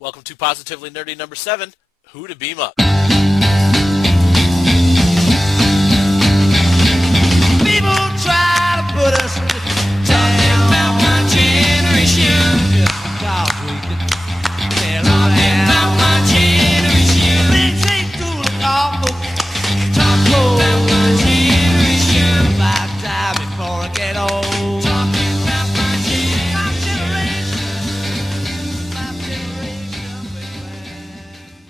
Welcome to Positively Nerdy number 7, Who to Beam Up. People try to put us down about my generation. Talking about my generation. Things ain't too look awful. Talk about my generation. About time before I get old. Talking about my generation. My generation.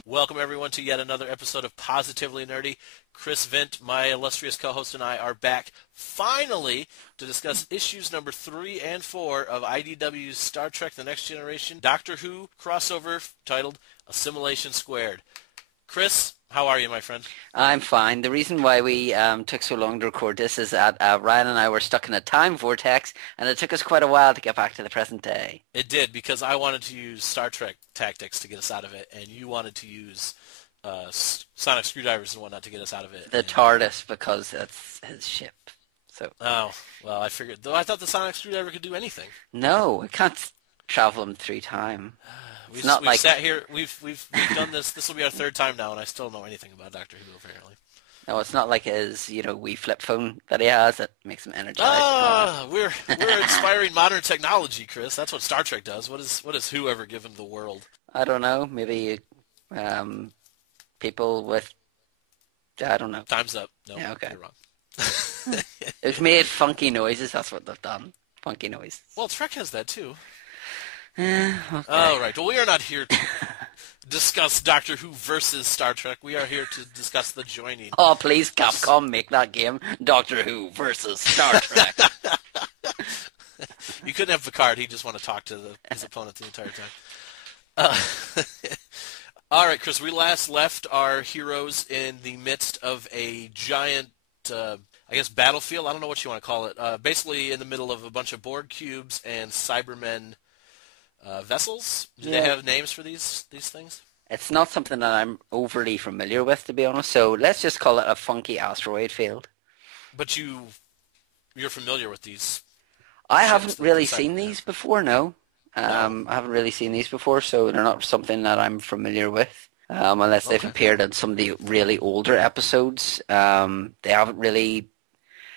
Welcome everyone to yet another episode of Positively Nerdy. Chris Vint, my illustrious co-host, and I are back finally to discuss issues number 3 and 4 of IDW's Star Trek The Next Generation Doctor Who crossover titled Assimilation Squared. Chris, how are you, my friend? I'm fine. The reason why we took so long to record this is that Ryan and I were stuck in a time vortex, and it took us quite a while to get back to the present day. It did, because I wanted to use Star Trek tactics to get us out of it, and you wanted to use sonic screwdrivers and whatnot to get us out of it. The TARDIS, because it's his ship. So. Oh, well, I figured. Though I thought the sonic screwdriver could do anything. No, it can't travel him through time. We've sat here. We've done this. This will be our 3rd time now, and I still don't know anything about Doctor Who. Apparently. No, it's not like his wee flip phone that he has that makes him energized. We're inspiring modern technology, Chris. That's what Star Trek does. What has Who ever given the world? I don't know. Maybe people with, I don't know. Time's up. No, yeah, okay. You're wrong. It's made funky noises. That's what they've done. Funky noises. Well, Trek has that too. Okay. All right. Well, we are not here to discuss Doctor Who versus Star Trek. We are here to discuss the joining. Oh, please, Capcom, make that game Doctor Who versus Star Trek. You couldn't have Picard. He just want to talk to his opponent the entire time. All right, Chris. We last left our heroes in the midst of a giant, I guess, battlefield. I don't know what you want to call it. Basically, in the middle of a bunch of Borg cubes and Cybermen vessels. Do they have names for these things? It's not something that I'm overly familiar with, to be honest. So let's just call it a funky asteroid field. But you're familiar with these? I haven't really seen these before. No. I haven't really seen these before, so they're not something that I'm familiar with. Unless they've appeared in some of the really older episodes. They haven't really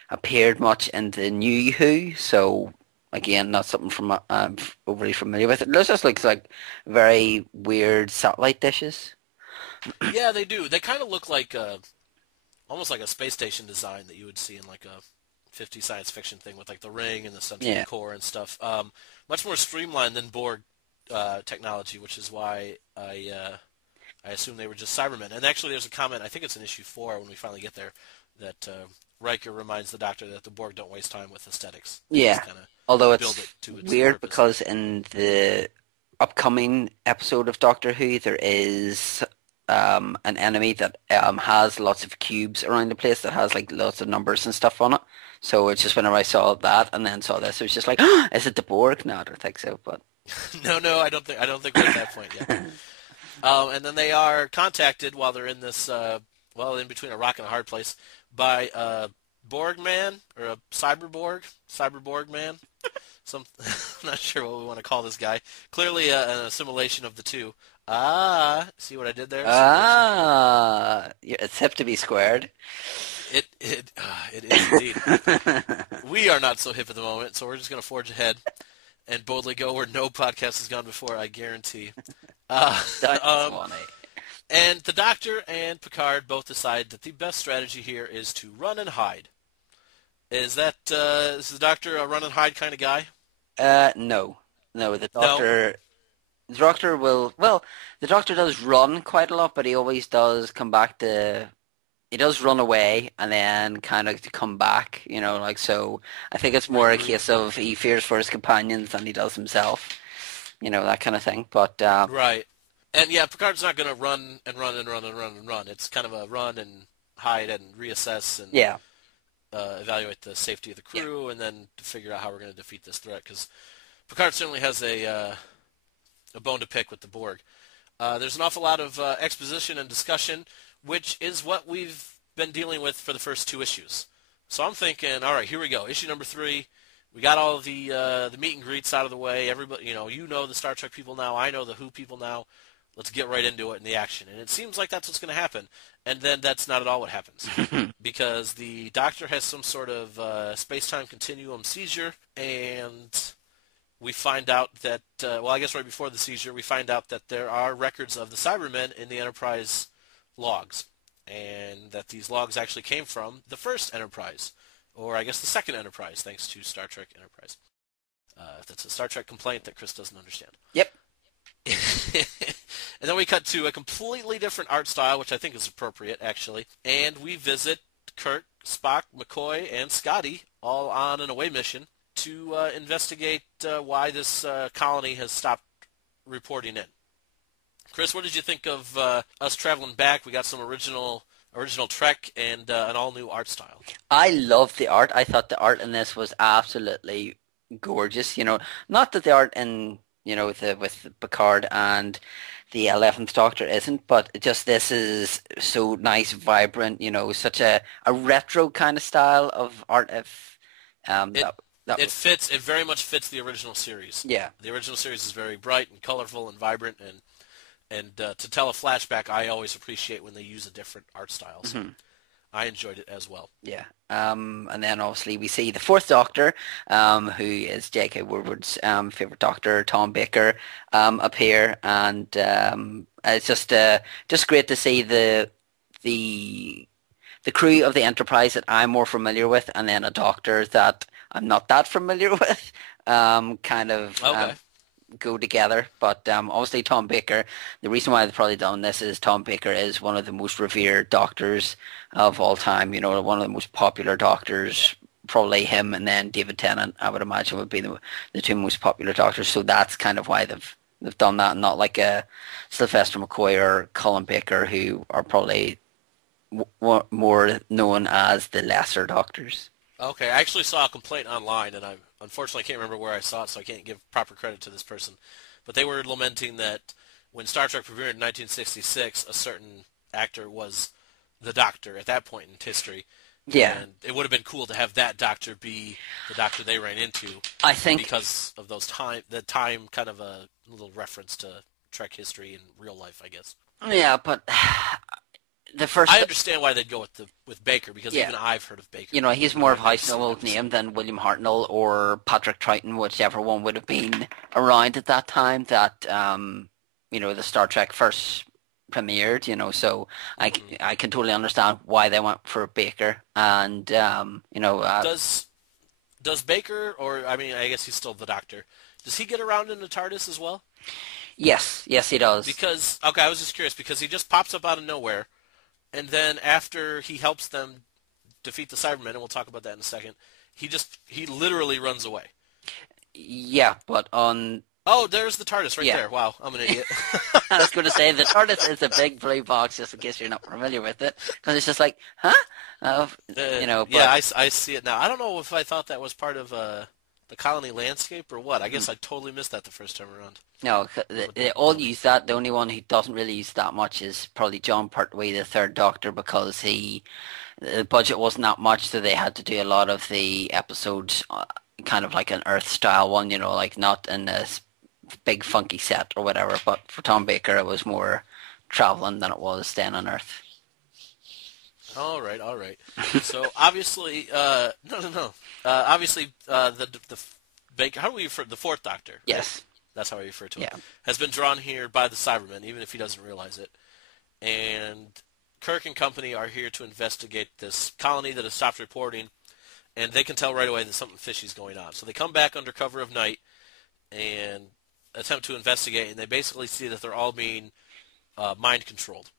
appeared much in the new Who, so again, not something I'm overly familiar with. It just looks like very weird satellite dishes. Yeah, they do. They kind of look like almost like a space station design that you would see in like a 50s science fiction thing with like the ring and the central core and stuff. Much more streamlined than Borg technology, which is why I assume they were just Cybermen. And actually, there's a comment, I think it's in issue 4 when we finally get there, that Riker reminds the Doctor that the Borg don't waste time with aesthetics. Yeah, although it's weird purpose. Because in the upcoming episode of Doctor Who, there is an enemy that has lots of cubes around the place that has like lots of numbers and stuff on it. So it's just whenever I saw that and then saw this, it was just like, oh, is it the Borg? No, I don't think so. But no, I don't think we're at that point yet. And then they are contacted while they're in this, in between a rock and a hard place, by a Borg man or a Cyberborg man. I'm not sure what we want to call this guy. Clearly an assimilation of the two. See what I did there? It's hip to be squared. It is indeed. We are not so hip at the moment, so we're just going to forge ahead and boldly go where no podcast has gone before, I guarantee. And the Doctor and Picard both decide that the best strategy here is to run and hide. Is the Doctor a run and hide kind of guy? No, the Doctor... No. The Doctor the Doctor does run quite a lot, but he always does come back to... He does run away and then kind of come back, so I think it's more a case of he fears for his companions than he does himself, that kind of thing. But right. And yeah, Picard's not going to run and run and run and run and run. It's kind of a run and hide and reassess and evaluate the safety of the crew and then to figure out how we're going to defeat this threat, because Picard certainly has a bone to pick with the Borg. There's an awful lot of exposition and discussion, which is what we've been dealing with for the first 2 issues. So I'm thinking, all right, here we go. Issue number 3, we got all of the meet and greets out of the way. Everybody, you know the Star Trek people now. I know the Who people now. Let's get right into it in the action. And it seems like that's what's going to happen. And then that's not at all what happens. Because the Doctor has some sort of space-time continuum seizure, and we find out that, I guess right before the seizure, we find out that there are records of the Cybermen in the Enterprise logs. And that these logs actually came from the first Enterprise. Or I guess the second Enterprise, thanks to Star Trek Enterprise. That's a Star Trek complaint that Chris doesn't understand. Yep. And then we cut to a completely different art style, which I think is appropriate, actually. And we visit Kirk, Spock, McCoy, and Scotty, all on an away mission to investigate why this colony has stopped reporting in. Chris, what did you think of us traveling back? We got some original Trek and an all-new art style. I loved the art. I thought the art in this was absolutely gorgeous. Not that the art in with Picard and the 11th Doctor isn't, but just this is so nice, vibrant. Such a retro kind of style of art. It very much fits the original series. Yeah, the original series is very bright and colorful and vibrant, and to tell a flashback, I always appreciate when they use a different art style. So I enjoyed it as well. Yeah. And then obviously we see the fourth Doctor, who is J.K. Woodward's favorite Doctor, Tom Baker, appear, and it's just great to see the crew of the Enterprise that I'm more familiar with, and then a Doctor that I'm not that familiar with, go together. But obviously Tom Baker, the reason why they've probably done this is Tom Baker is one of the most revered Doctors of all time. One of the most popular Doctors, probably him and then David Tennant, I would imagine, would be the two most popular Doctors. So that's kind of why they've done that, and not like a Sylvester McCoy or Colin Baker, who are probably more known as the lesser Doctors. Okay, I actually saw a complaint online, and I unfortunately can't remember where I saw it, so I can't give proper credit to this person. But they were lamenting that when Star Trek premiered in 1966, a certain actor was the Doctor at that point in history. Yeah. And it would have been cool to have that Doctor be the Doctor they ran into. I think because of the time kind of a little reference to Trek history and real life, I guess. Yeah, but I understand why they'd go with Baker, because even I've heard of Baker. He's more of a household name than William Hartnell or Patrick Troughton, whichever one would have been around at that time that, the Star Trek first premiered, so I can totally understand why they went for Baker. And, Does Baker, or, I guess he's still the Doctor, does he get around in the TARDIS as well? Yes, he does. Because, I was just curious, because he just pops up out of nowhere. And then after he helps them defeat the Cybermen, and we'll talk about that in a second, he literally runs away. Yeah, but on... Oh, there's the TARDIS right there. Wow, I'm an idiot. I was going to say, the TARDIS is a big blue box, just in case you're not familiar with it. Because it's just like, huh? But... Yeah, I see it now. I don't know if I thought that was part of the colony landscape or what. I guess I totally missed that the first time around. No, they all use that. The only one who doesn't really use that much is probably John Pertwee, the third Doctor, because the budget wasn't that much, so they had to do a lot of the episodes kind of like an Earth-style one, like not in a big funky set or whatever. But for Tom Baker, it was more traveling than it was staying on Earth. All right. So obviously, obviously, the Baker. How do we refer the fourth Doctor? Yes, right? That's how I refer to him. Has been drawn here by the Cybermen, even if he doesn't realize it. And Kirk and company are here to investigate this colony that has stopped reporting, and they can tell right away that something fishy is going on. So they come back under cover of night and attempt to investigate, and they basically see that they're all being mind controlled.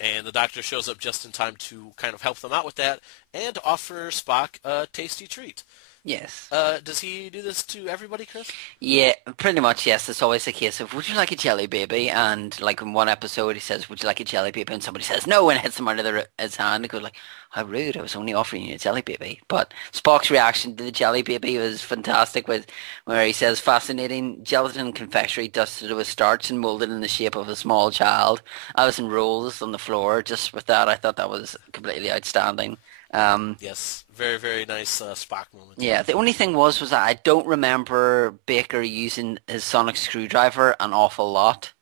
And the Doctor shows up just in time to kind of help them out with that and offer Spock a tasty treat. Yes. Does he do this to everybody, Chris? Yeah, pretty much, yes. It's always a case of, would you like a jelly baby? And like in one episode he says, would you like a jelly baby? And somebody says no, and hits him out of his hand. He goes like, how rude, I was only offering you a jelly baby. But Spock's reaction to the jelly baby was fantastic, where he says, fascinating gelatin confectionery dusted with starch and molded in the shape of a small child. I was in rolls on the floor. Just with that, I thought that was completely outstanding. Yes, very, very nice Spock moment. Yeah, the only thing was that I don't remember Baker using his sonic screwdriver an awful lot.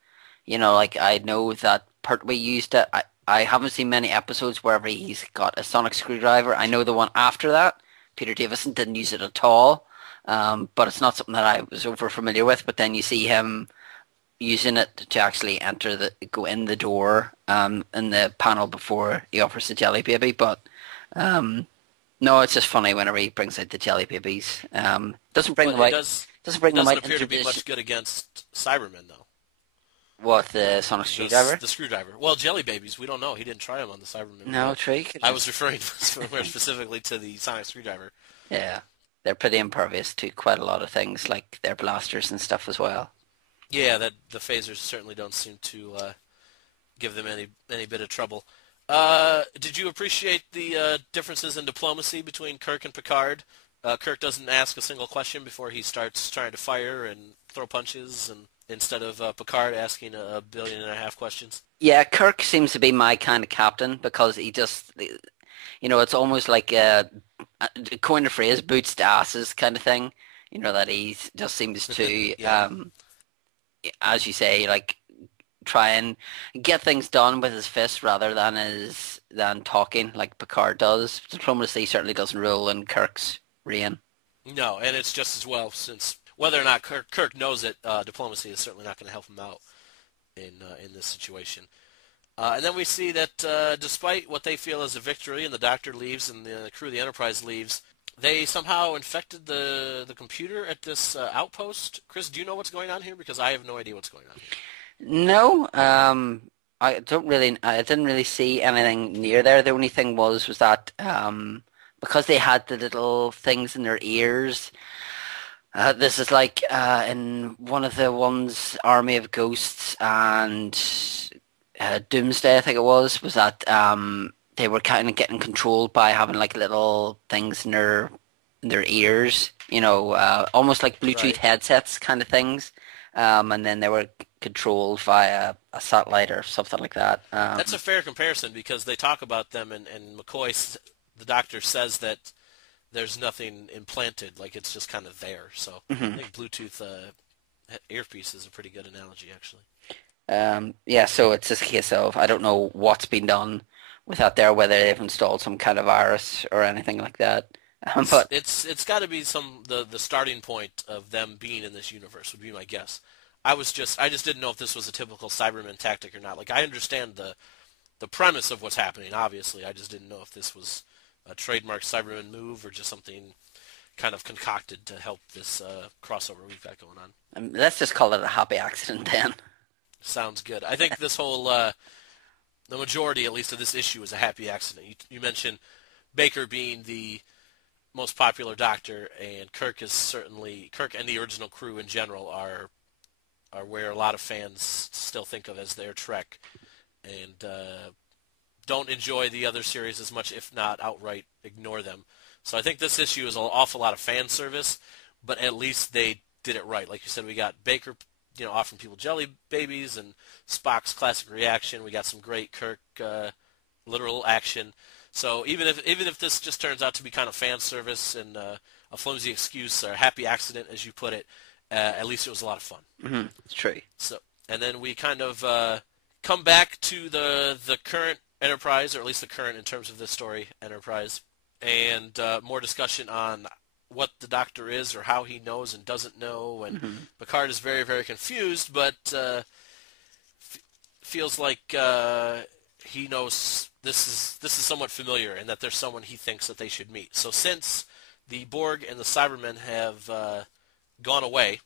Like I know that Pertwee used it. I haven't seen many episodes wherever he's got a sonic screwdriver. I know the one after that, Peter Davison didn't use it at all. But it's not something that I was over familiar with. But then you see him using it to actually go in the door in the panel before he offers the jelly baby. But no, it's just funny whenever he brings out the jelly babies. Doesn't bring them out. Doesn't bring them out. Doesn't appear to be much good against Cybermen though. What, the sonic screwdriver? The screwdriver. Well, jelly babies, we don't know. He didn't try them on the Cybermen. No, true. I was referring more specifically to the sonic screwdriver. Yeah, they're pretty impervious to quite a lot of things, like their blasters and stuff as well. Yeah, the phasers certainly don't seem to give them any bit of trouble. Did you appreciate the differences in diplomacy between Kirk and Picard? Kirk doesn't ask a single question before he starts trying to fire and throw punches, and instead of Picard asking 1.5 billion questions. Yeah, Kirk seems to be my kind of captain because he just, it's almost like coin the phrase, boots to asses kind of thing. That he just seems to, yeah. As you say, like try and get things done with his fist rather than talking like Picard does. Diplomacy certainly doesn't rule in Kirk's reign. No, and it's just as well since whether or not Kirk knows it, diplomacy is certainly not going to help him out in this situation. And then we see that despite what they feel is a victory, and the Doctor leaves and the crew of the Enterprise leaves, they somehow infected the computer at this outpost. Chris, do you know what's going on here? Because I have no idea what's going on here. No, I didn't really see anything near there. The only thing was that because they had the little things in their ears. This is like in one of the ones, Army of Ghosts and Doomsday, I think it was that they were kind of getting controlled by having like little things in their ears, almost like Bluetooth headsets kind of things, and then they were controlled via a satellite or something like that. That's a fair comparison because they talk about them, and McCoy, the Doctor, says that there's nothing implanted, like it's just kind of there. So I think Bluetooth earpiece is a pretty good analogy, actually. Yeah, so it's just a case of I don't know what's been done with that there, whether they've installed some kind of virus or anything like that. But it's got to be the starting point of them being in this universe would be my guess. I just didn't know if this was a typical Cyberman tactic or not. Like I understand the premise of what's happening, obviously. I just didn't know if this was a trademark Cyberman move or just something kind of concocted to help this crossover we've got going on. Let's just call it a happy accident then. Sounds good. I think this whole, the majority at least of this issue is a happy accident. You mentioned Baker being the most popular Doctor, and Kirk and the original crew in general are where a lot of fans still think of as their Trek, and don't enjoy the other series as much, if not outright ignore them. So I think this issue is an awful lot of fan service, but at least they did it right. Like you said, we got Baker, offering people jelly babies, and Spock's classic reaction. We got some great Kirk literal action. So even if this just turns out to be kind of fan service and a flimsy excuse or a happy accident, as you put it, at least it was a lot of fun. Mm-hmm. It's true. So, and then we kind of come back to the current Enterprise, or at least the current in terms of this story, Enterprise, and more discussion on what the Doctor is or how he knows and doesn't know. And Picard is very, very confused, but feels like he knows this is somewhat familiar and that there's someone he thinks that they should meet. So since the Borg and the Cybermen have gone away,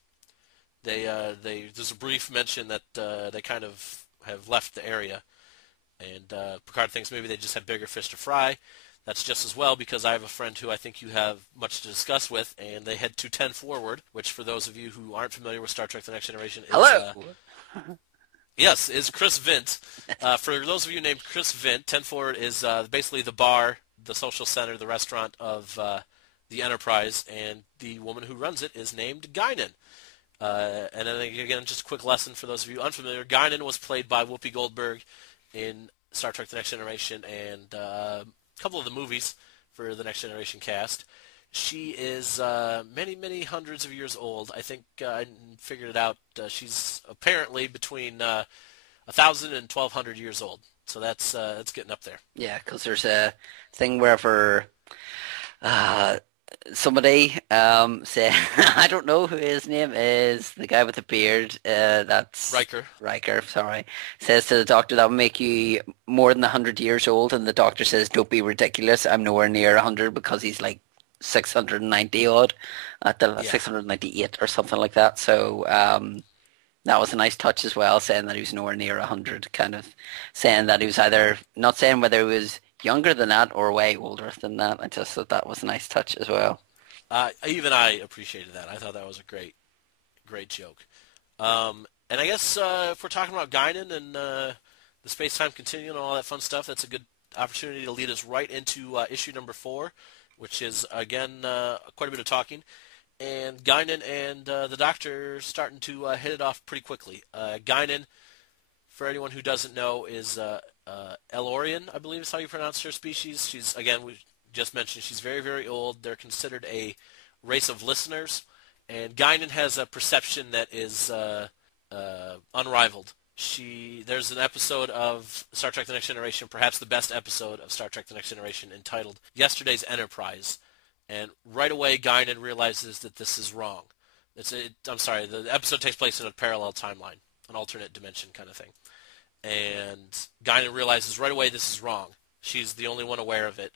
there's a brief mention that they kind of have left the area, and Picard thinks maybe they just have bigger fish to fry. That's just as well, because I have a friend who I think you have much to discuss with, and they head to 10 Forward, which for those of you who aren't familiar with Star Trek The Next Generation is... Hello! Yes, is Chris Vint. For those of you named Chris Vint, 10 Forward is basically the bar, the social center, the restaurant of the Enterprise, and the woman who runs it is named Guinan. And then again, just a quick lesson for those of you unfamiliar. Guinan was played by Whoopi Goldberg in Star Trek The Next Generation and a couple of the movies. for the Next Generation cast. She is many, many hundreds of years old. I think I figured it out. She's apparently between 1,000 and 1,200 years old. So that's getting up there. Yeah, because there's a thing wherever somebody said, I don't know who his name is, the guy with the beard, that's Riker, sorry, says to the doctor, that will make you more than 100 years old, and the doctor says, don't be ridiculous, I'm nowhere near 100, because he's like 690 odd, at the 698 or something like that. So that was a nice touch as well, saying that he was nowhere near 100, kind of saying that he was either, not saying whether he was younger than that or way older than that. I just thought that was a nice touch as well. Even I appreciated that. I thought that was a great joke. And I guess if we're talking about Guinan and the space-time continuum and all that fun stuff, that's a good opportunity to lead us right into issue number 4, which is, again, quite a bit of talking. And Guinan and the Doctor starting to hit it off pretty quickly. Guinan, for anyone who doesn't know, is Elorian, I believe is how you pronounce her species. She's, again, we just mentioned, she's very, very old. They're considered a race of listeners. And Guinan has a perception that is unrivaled. There's an episode of Star Trek The Next Generation, perhaps the best episode of Star Trek The Next Generation, entitled Yesterday's Enterprise. And right away, Guinan realizes that this is wrong. The episode takes place in a parallel timeline, an alternate dimension kind of thing. And Guinan realizes right away this is wrong. She's the only one aware of it,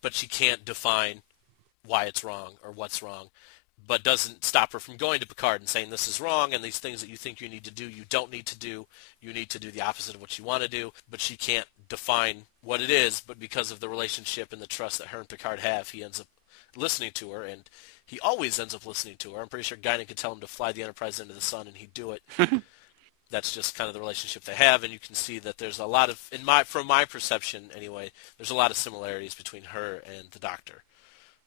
but she can't define why it's wrong or what's wrong, but doesn't stop her from going to Picard and saying this is wrong, and these things that you think you need to do, you don't need to do. You need to do the opposite of what you want to do, but she can't define what it is, but because of the relationship and the trust that her and Picard have, he ends up listening to her, and he always ends up listening to her. I'm pretty sure Guinan could tell him to fly the Enterprise into the sun, and he'd do it. That's just kind of the relationship they have, and you can see that there's a lot of, from my perception anyway, there's a lot of similarities between her and the Doctor.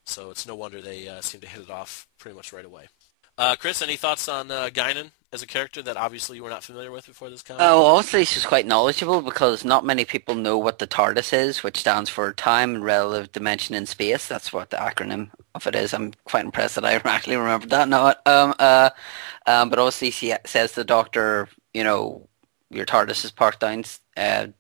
So it's no wonder they seem to hit it off pretty much right away. Chris, any thoughts on Guinan as a character that obviously you were not familiar with before this comic? Oh, obviously she's quite knowledgeable, because not many people know what the TARDIS is, which stands for Time and Relative Dimension in Space. That's what the acronym of it is. I'm quite impressed that I actually remembered that now. But obviously she says to the Doctor, your TARDIS is parked down in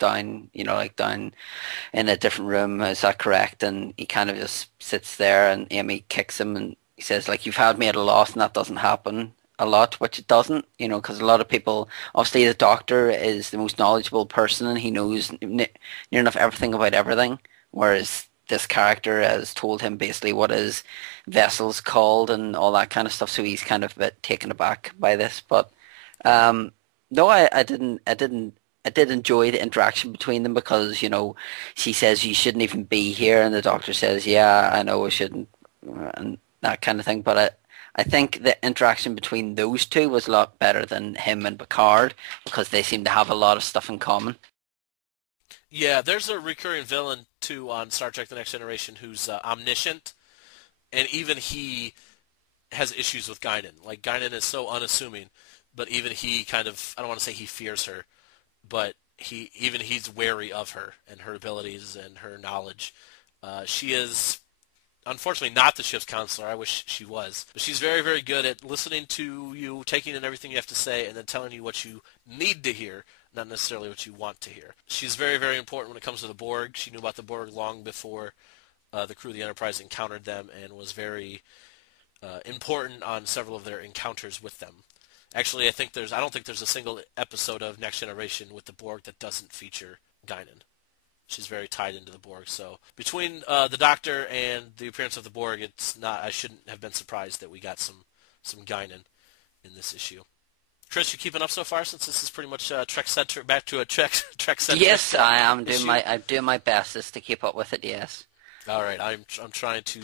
a different room. Is that correct? And he kind of just sits there, and Amy kicks him, and he says, like, you've had me at a loss, and that doesn't happen a lot, which it doesn't, because a lot of people, obviously the Doctor is the most knowledgeable person, and he knows near enough everything about everything, whereas this character has told him basically what his vessel's called and all that kind of stuff, so he's kind of a bit taken aback by this. But no, I did enjoy the interaction between them, because, she says you shouldn't even be here, and the Doctor says, yeah, I know I shouldn't, and that kind of thing. But I think the interaction between those two was a lot better than him and Picard, because they seem to have a lot of stuff in common. Yeah, there's a recurring villain, too, on Star Trek The Next Generation who's omniscient, and even he has issues with Guinan. Like, Guinan is so unassuming, but even he kind of, I don't want to say he fears her, but he's wary of her and her abilities and her knowledge. She is, unfortunately, not the ship's counselor. I wish she was. But she's very, very good at listening to you, taking in everything you have to say, and then telling you what you need to hear, not necessarily what you want to hear. She's very, very important when it comes to the Borg. She knew about the Borg long before the crew of the Enterprise encountered them, and was very important on several of their encounters with them. Actually, I don't think there's a single episode of Next Generation with the Borg that doesn't feature Guinan. She's very tied into the Borg. So between the Doctor and the appearance of the Borg, I shouldn't have been surprised that we got some Guinan in this issue. Chris, you keeping up so far, since this is pretty much Trek Center, back to a Trek Center? Yes, I am doing my best to keep up with it. Yes. All right, I'm trying to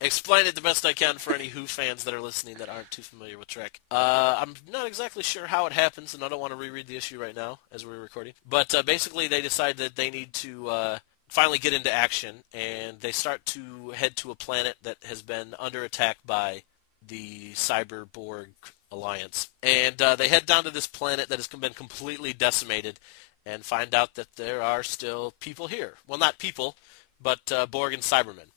explain it the best I can for any Who fans that are listening that aren't too familiar with Trek. I'm not exactly sure how it happens, and I don't want to reread the issue right now as we're recording. But basically, they decide that they need to finally get into action, and they start to head to a planet that has been under attack by the Cyber-Borg Alliance. And they head down to this planet that has been completely decimated, and find out that there are still people here. Well, not people, but Borg and Cybermen.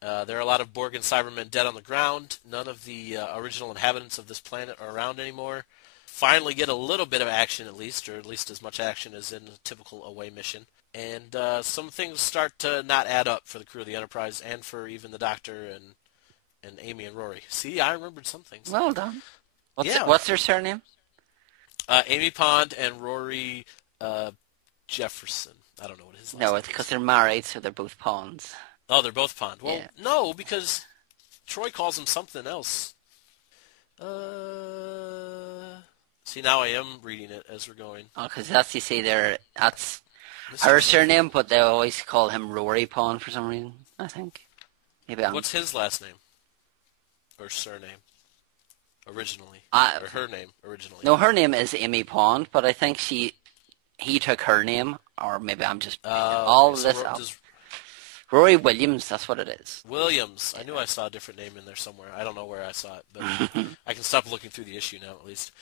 There are a lot of Borg and Cybermen dead on the ground. None of the original inhabitants of this planet are around anymore. Finally get a little bit of action at least, or at least as much action as in a typical away mission. And some things start to not add up for the crew of the Enterprise and for even the Doctor and Amy and Rory. See, I remembered some things. Well done. What's their surname? Amy Pond and Rory Jefferson. I don't know what his last name is. No, it's because they're married, so they're both Ponds. Oh, they're both Pond. Well, yeah. No, because Troy calls him something else. See, now I am reading it as we're going. Oh, because that's, you see, that's her surname, but they always call him Rory Pond for some reason, I think. Maybe What's his last name? Or surname? Originally. Or her name, originally. No, her name is Amy Pond, but I think he took her name, or maybe I'm just this up. Rory Williams, that's what it is. Williams. I knew I saw a different name in there somewhere. I don't know where I saw it, but I can stop looking through the issue now at least.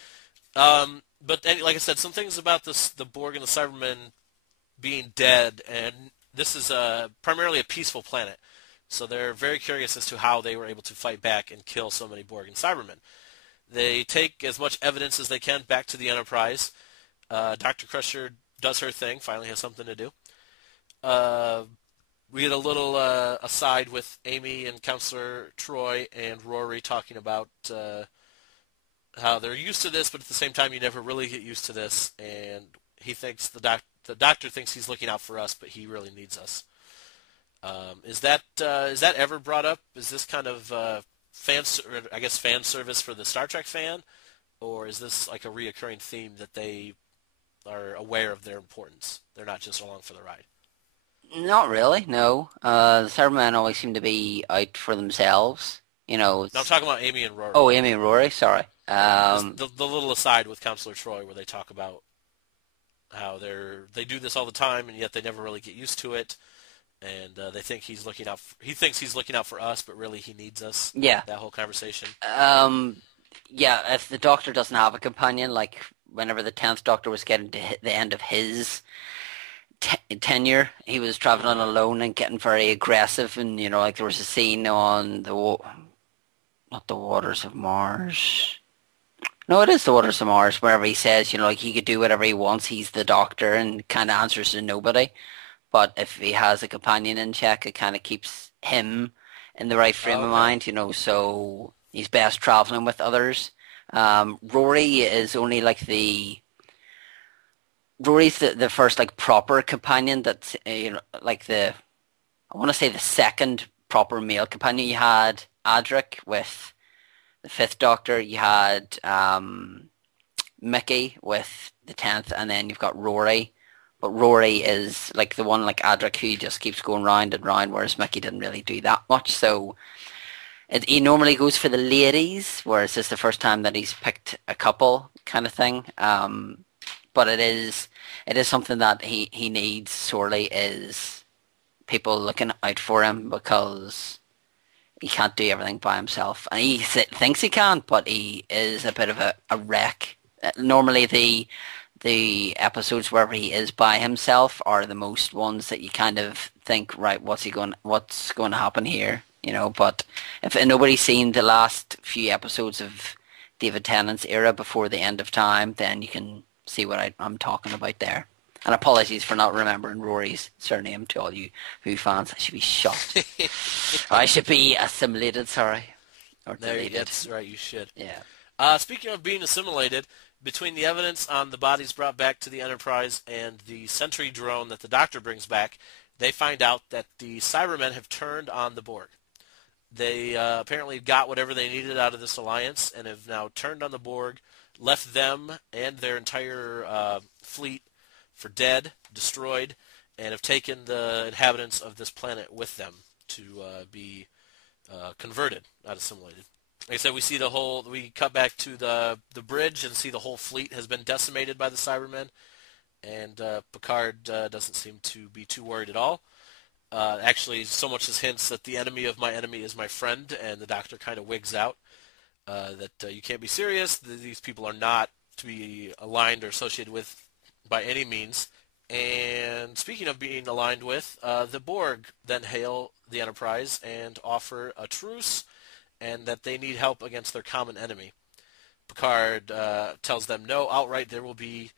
But like I said, some things about the Borg and the Cybermen being dead, and this is primarily a peaceful planet. So they're very curious as to how they were able to fight back and kill so many Borg and Cybermen. They take as much evidence as they can back to the Enterprise. Dr. Crusher does her thing, finally has something to do. We get a little aside with Amy and Counselor Troy and Rory talking about how they're used to this, but at the same time you never really get used to this, and he thinks the doctor thinks he's looking out for us, but he really needs us. Is that ever brought up? Is this kind of fan service for the Star Trek fan, or is this like a reoccurring theme that they are aware of their importance? They're not just along for the ride. Not really, no. The Cybermen always seem to be out for themselves. You know. No, I'm talking about Amy and Rory. Oh, Amy and Rory, sorry. The little aside with Counselor Troy where they talk about how they do this all the time and yet they never really get used to it, and they think he thinks he's looking out for us, but really he needs us. Yeah. That whole conversation. Yeah, if the Doctor doesn't have a companion, like whenever the 10th Doctor was getting to the end of his tenure, he was traveling alone and getting very aggressive, and like there was a scene on not the Waters of Mars. No, it is the Waters of Mars, wherever he says, like he could do whatever he wants. He's the Doctor and kind of answers to nobody. But if he has a companion in check, it kind of keeps him in the right frame of mind, so he's best traveling with others. Rory is only like Rory's the first like proper companion that's I want to say the second proper male companion. You had Adric with the 5th Doctor, you had Mickey with the 10th, and then you've got Rory. But Rory is like the one like Adric who just keeps going round and round, whereas Mickey didn't really do that much. So he normally goes for the ladies, whereas this is the first time that he's picked a couple kind of thing. But it is something that he needs sorely, is people looking out for him, because he can't do everything by himself. And he thinks he can, but he is a bit of a wreck. Normally the episodes where he is by himself are the most ones that you kind of think, right, what's going to happen here? But if nobody's seen the last few episodes of David Tennant's era before the end of time, then you can see what I'm talking about there. And apologies for not remembering Rory's surname to all you Who fans. I should be shot. I should be assimilated, sorry. Or deleted. That's right, you should. Yeah. Speaking of being assimilated, between the evidence on the bodies brought back to the Enterprise and the Sentry drone that the Doctor brings back, they find out that the Cybermen have turned on the Borg. They apparently got whatever they needed out of this alliance and have now turned on the Borg, left them and their entire fleet for dead, destroyed, and have taken the inhabitants of this planet with them to be converted, not assimilated. Like I said, we cut back to the bridge and see the whole fleet has been decimated by the Cybermen, and Picard doesn't seem to be too worried at all. Actually, so much as hints that the enemy of my enemy is my friend, and the Doctor kind of wigs out that you can't be serious. These people are not to be aligned or associated with by any means, And speaking of being aligned with, the Borg then hail the Enterprise and offer a truce and that they need help against their common enemy. Picard tells them no outright, there will be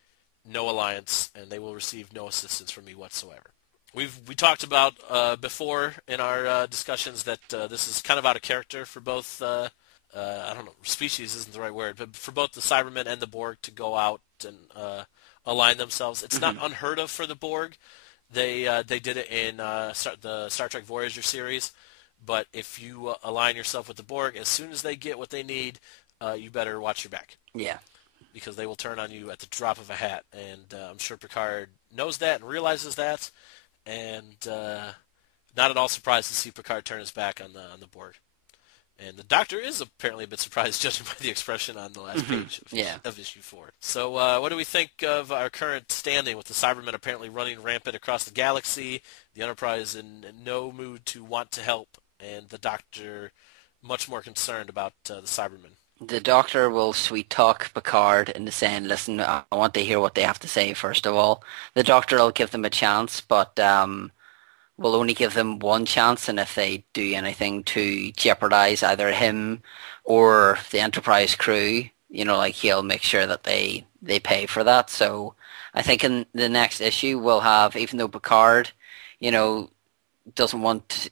no alliance and they will receive no assistance from me whatsoever. We talked about before in our discussions that this is kind of out of character for both, I don't know, species isn't the right word, but for both the Cybermen and the Borg to go out and align themselves. It's not unheard of for the Borg. They did it in the Star Trek Voyager series, but if you align yourself with the Borg, as soon as they get what they need, you better watch your back. Yeah. Because they will turn on you at the drop of a hat, and I'm sure Picard knows that and realizes that. And not at all surprised to see Picard turn his back on the Borg. And the Doctor is apparently a bit surprised, judging by the expression on the last page of Issue 4. So what do we think of our current standing with the Cybermen apparently running rampant across the galaxy, the Enterprise in no mood to want to help, and the Doctor much more concerned about the Cybermen? The Doctor will sweet talk Picard into saying, listen, I want to hear what they have to say first of all. The Doctor will give them a chance, but will only give them one chance, and if they do anything to jeopardize either him or the Enterprise crew, like he'll make sure that they pay for that. So I think in the next issue we'll have, even though Picard, doesn't want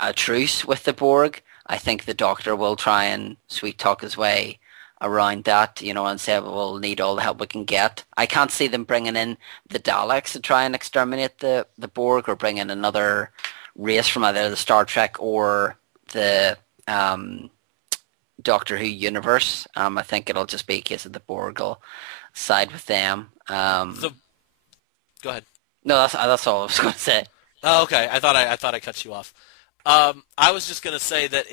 a truce with the Borg, I think the Doctor will try and sweet talk his way around that, and say we'll need all the help we can get. I can't see them bringing in the Daleks to try and exterminate the Borg, or bring in another race from either the Star Trek or the Doctor Who universe. I think it'll just be a case of the Borg will side with them. Go ahead. No, that's all I was going to say. Oh, okay. I thought I cut you off. I was just going to say that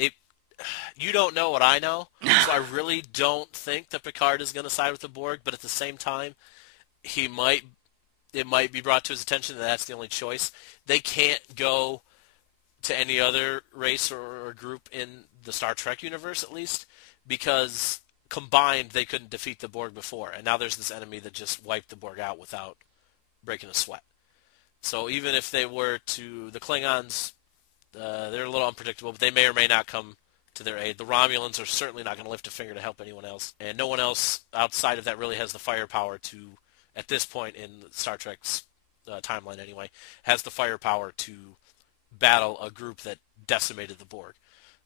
you don't know what I know, so I really don't think that Picard is going to side with the Borg, but at the same time, it might be brought to his attention that that's the only choice. They can't go to any other race or group in the Star Trek universe, at least, because combined they couldn't defeat the Borg before, and now there's this enemy that just wiped the Borg out without breaking a sweat. So even if they were to, the Klingons, they're a little unpredictable, but they may or may not come to their aid. The Romulans are certainly not going to lift a finger to help anyone else, and no one else outside of that really has the firepower to, at this point in Star Trek's timeline anyway, has the firepower to battle a group that decimated the Borg.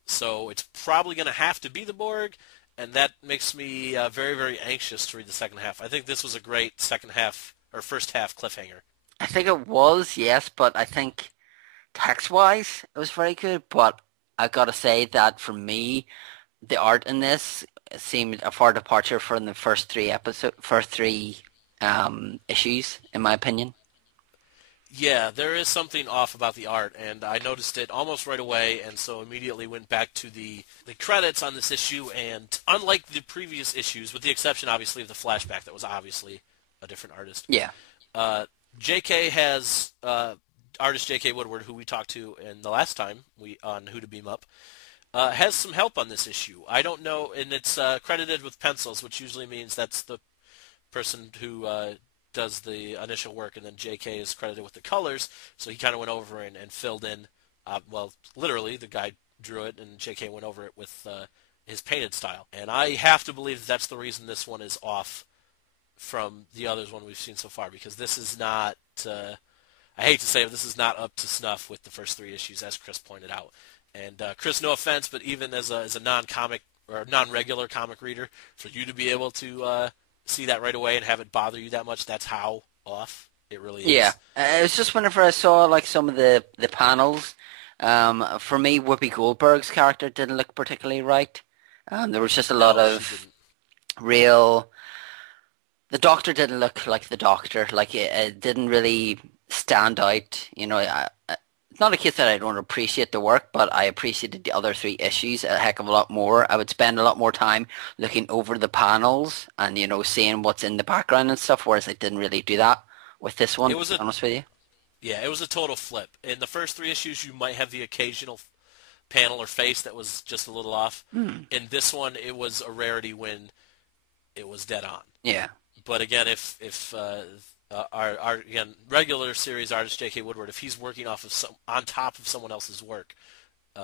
So it's probably going to have to be the Borg, and that makes me very, very anxious to read the second half. I think this was a great second half, or first half cliffhanger. I think it was, yes, but I think text-wise it was very good, but I've got to say that for me, the art in this seemed a far departure from the first three issues, in my opinion. Yeah, there is something off about the art, and I noticed it almost right away, and so immediately went back to the credits on this issue, and unlike the previous issues, with the exception, obviously, of the flashback that was obviously a different artist. Yeah. JK has, artist JK Woodward, who we talked to in the last time on Who to Beam Up, has some help on this issue. I don't know, and it's credited with pencils, which usually means that's the person who does the initial work, and then JK is credited with the colors, so he kind of went over and filled in, well, literally, the guy drew it, and JK went over it with his painted style. And I have to believe that that's the reason this one is off from the others one we've seen so far, because this is not, I hate to say it, this is not up to snuff with the first three issues, as Chris pointed out. And Chris, no offense, but even as a non-comic or non-regular comic reader, for you to be able to see that right away and have it bother you that much, that's how off it really is. Yeah, it was just whenever I saw like some of the panels, for me, Whoopi Goldberg's character didn't look particularly right. There was just a lot of real... The Doctor didn't look like the Doctor. Like, it didn't really stand out. It's not a case that I don't appreciate the work, but I appreciated the other three issues a heck of a lot more. I would spend a lot more time looking over the panels and, seeing what's in the background and stuff, whereas I didn't really do that with this one, to be honest with you. Yeah, it was a total flip. In the first three issues, you might have the occasional panel or face that was just a little off. In this one, it was a rarity when it was dead on. Yeah. But again, if our again regular series artist J.K. Woodward, if he's working off of on top of someone else's work,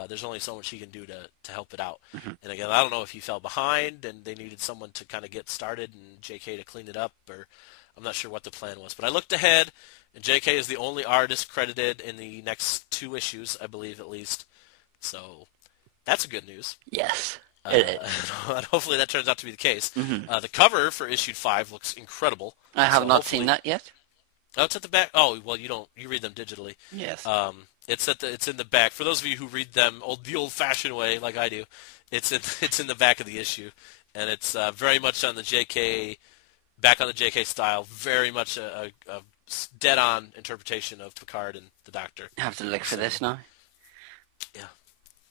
there's only so much he can do to help it out. Mm-hmm. And again, I don't know if he fell behind and they needed someone to kind of get started and J.K. to clean it up, or I'm not sure what the plan was. But I looked ahead, and J.K. is the only artist credited in the next 2 issues, I believe at least. So that's good news. Yes. And hopefully that turns out to be the case. Mm-hmm. The cover for issue 5 looks incredible. I have not seen that yet. Oh, it's at the back. Oh, well, you read them digitally. Yes. It's in the back. For those of you who read them the old-fashioned way, like I do, it's in the back of the issue, and it's very much on the JK, back on the JK style. Very much a dead-on interpretation of Picard and the Doctor. I have to look for this now. Yeah,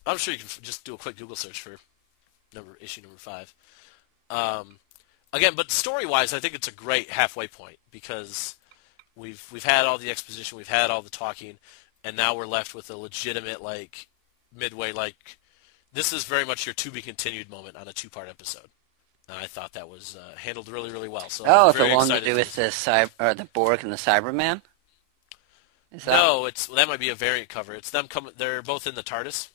I'm sure you can just do a quick Google search for issue number 5. Again, but story-wise, I think it's a great halfway point because we've had all the exposition, we've had all the talking, and now we're left with a legitimate midway. This is very much your to be continued moment on a 2-part episode. And I thought that was handled really, really well. So the one to do with the Borg and the Cybermen. Is that? No, that might be a variant cover. It's them coming. They're both in the TARDIS.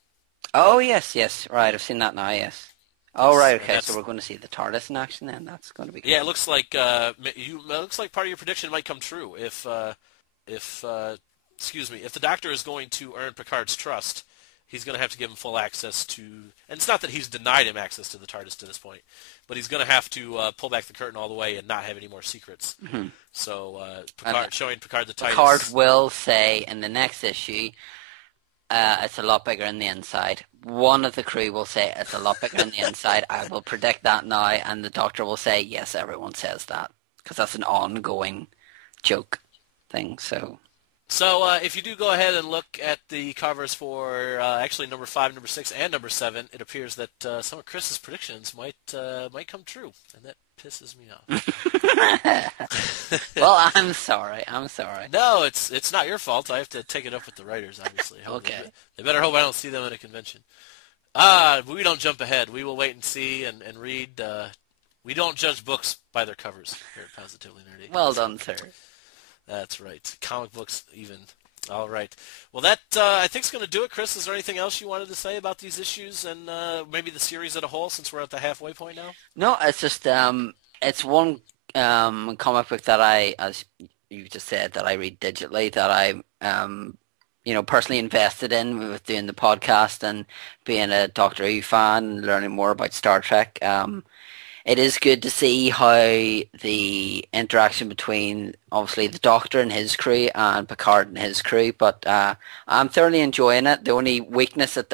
Oh yes, right. I've seen that now. Yes. Oh right, okay. So we're going to see the TARDIS in action then. That's going to be cool. Yeah, it looks like it looks like part of your prediction might come true if the Doctor is going to earn Picard's trust. He's going to have to give him full access to, and it's not that he's denied him access to the TARDIS to this point, but he's going to have to pull back the curtain all the way and not have any more secrets. Mm-hmm. So showing Picard the TARDIS. Picard will say in the next issue, it's a lot bigger on the inside. One of the crew will say it's a lot bigger on the inside. I will predict that now, and the Doctor will say, yes, everyone says that, because that's an ongoing joke thing. So if you do go ahead and look at the covers for actually number 5, number 6, and number 7, it appears that some of Chris's predictions might come true, and that pisses me off. Well, I'm sorry. No, it's not your fault. I have to take it up with the writers, obviously. Okay. They better hope I don't see them at a convention. We don't jump ahead. We will wait and see and read. We don't judge books by their covers here at Positively Nerdy. Well done, sir. That's right. Comic books even. All right. Well, that I think is going to do it. Chris, is there anything else you wanted to say about these issues and maybe the series as a whole, since we're at the halfway point now? No, it's just it's one comic book that I, as you just said, that I read digitally, that I personally invested in with doing the podcast and being a Doctor Who fan and learning more about Star Trek. It is good to see how the interaction between, obviously, the Doctor and his crew and Picard and his crew, but I'm thoroughly enjoying it. The only weakness at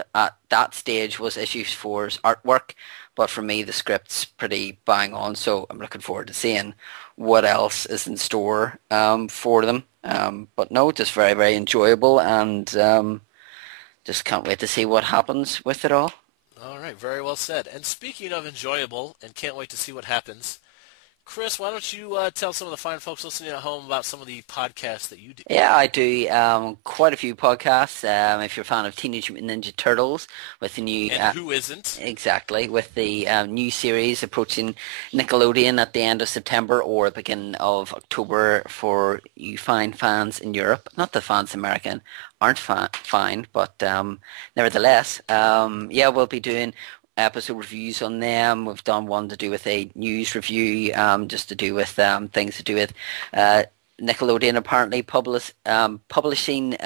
that stage was issue 4's artwork, but for me, the script's pretty bang on, so I'm looking forward to seeing what else is in store for them. But no, just very, very enjoyable, and just can't wait to see what happens with it all. All right, very well said. And speaking of enjoyable and can't wait to see what happens, Chris, why don't you tell some of the fine folks listening at home about some of the podcasts that you do? Yeah, I do quite a few podcasts. If you're a fan of Teenage Mutant Ninja Turtles, with the new... And who isn't? Exactly, with the new series approaching Nickelodeon at the end of September or the beginning of October for you fine fans in Europe. Not the fans in America aren't fine, but nevertheless, we'll be doing episode reviews on them. We've done one to do with a news review, just to do with things to do with Nickelodeon apparently publishing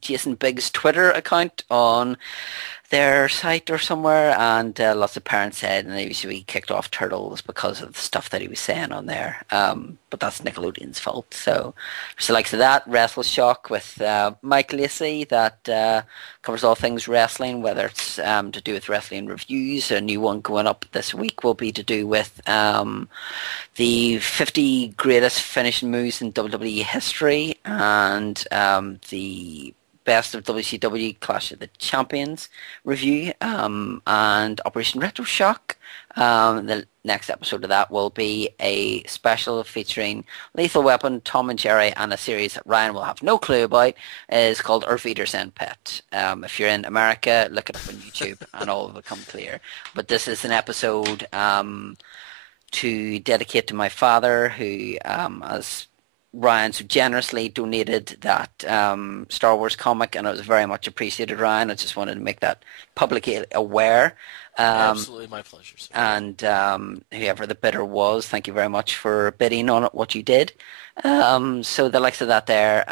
Jason Biggs' Twitter account on their site or somewhere, and lots of parents said and we kicked off Turtles because of the stuff that he was saying on there, but that's Nickelodeon's fault. So there's the likes of that, RetroShock with Mike Lacey, that covers all things wrestling, whether it's to do with wrestling reviews. A new one going up this week will be to do with the 50 greatest finishing moves in WWE history, and the Best of WCW Clash of the Champions review, and Operation RetroShock. The next episode of that will be a special featuring Lethal Weapon, Tom and Jerry, and a series that Ryan will have no clue about. Is called Our Feeders End Pet. If you're in America, look it up on YouTube and all will become clear. But this is an episode to dedicate to my father, who, as Ryan so generously donated that Star Wars comic, and it was very much appreciated, Ryan. I just wanted to make that publicly aware. Absolutely my pleasure, sir. And whoever the bidder was, thank you very much for bidding on it, what you did. So the likes of that there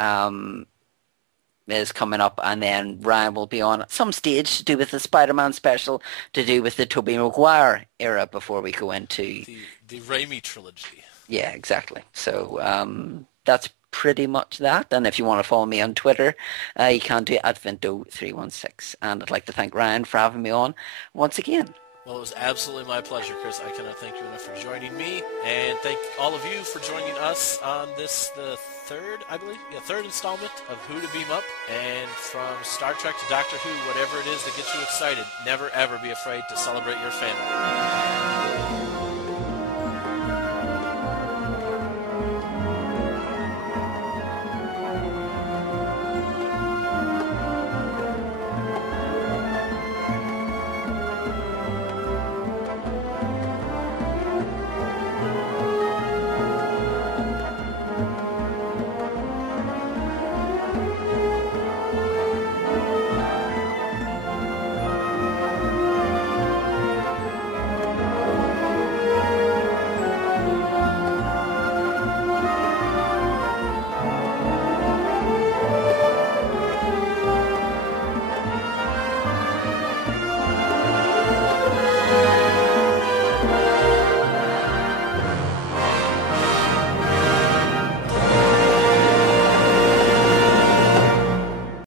is coming up, and then Ryan will be on at some stage to do with the Spider-Man special, to do with the Tobey Maguire era before we go into... The Raimi trilogy. Yeah, exactly. So that's pretty much that. And if you want to follow me on Twitter, you can do it at Vinto316. And I'd like to thank Ryan for having me on once again. Well, it was absolutely my pleasure, Chris. I cannot thank you enough for joining me, and thank all of you for joining us on this, the third installment of Who to Beam Up. And from Star Trek to Doctor Who, whatever it is that gets you excited, never ever be afraid to celebrate your fandom.